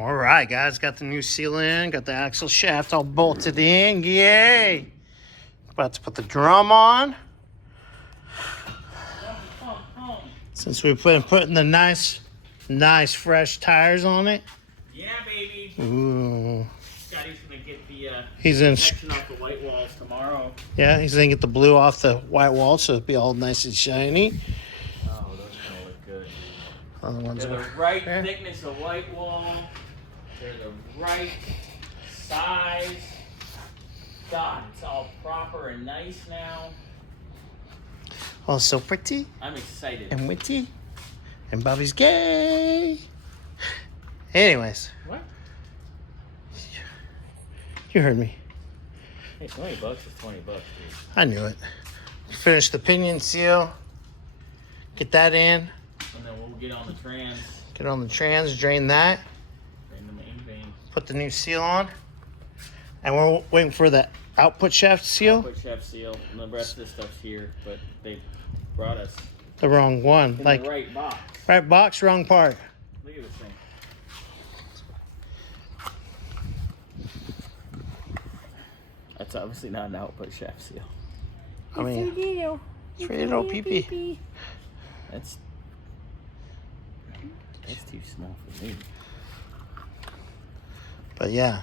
All right, guys, got the new seal in, got the axle shaft all bolted in. Yay! About to put the drum on. Since we've been putting the nice fresh tires on it. Yeah, baby. Ooh. Scotty's gonna get the He's in protection off the white walls tomorrow. Yeah, he's gonna get the blue off the white wall so it'll be all nice and shiny. Oh, those gonna look good. Other ones They're are the right thickness of white wall. They're the right size. God, it's all proper and nice now. all so pretty I'm excited. and witty. And Bobby's gay. Anyways, What? you heard me. Hey, $20 is $20, dude. I knew it. Finish the pinion seal. Get that in. And then we'll get on the trans. Get on the trans, drain that. In the main vein. Put the new seal on. And we're waiting for the output shaft seal. Put chef seal, and the rest of this stuff's here, but they brought us The wrong one. in Like the right box. right box, wrong part. Look at this thing. That's obviously not an output chef seal. I mean, it's for your little pee-pee. That's too small for me. But yeah,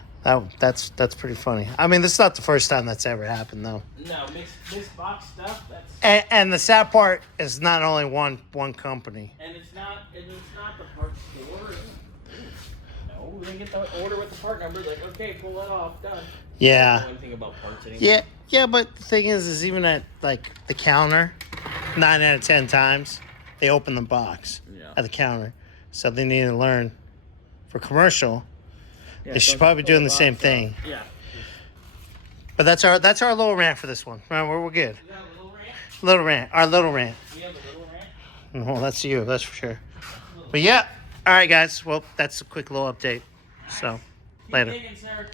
that's pretty funny. I mean, this is not the first time that's ever happened, though. No, mixed box stuff. That's And the sad part is not only one company. and it's not the part store. No, we didn't get the order with the part number. Like, okay, pull that off, done. I Yeah. don't know anything about parts anymore. Yeah, but the thing is even at like the counter, 9 out of 10 times, they open the box at the counter. So they need to learn for commercial. Yeah, They should don't probably pull doing the the same box thing. out. Yeah. But that's our little rant for this one. Remember, we're good. You got a little rant? Little rant. Our little rant. We have a little rant? Well, that's you. That's for sure. But yeah. All right, guys. Well, that's a quick little update. So, Keep later. digging, sir.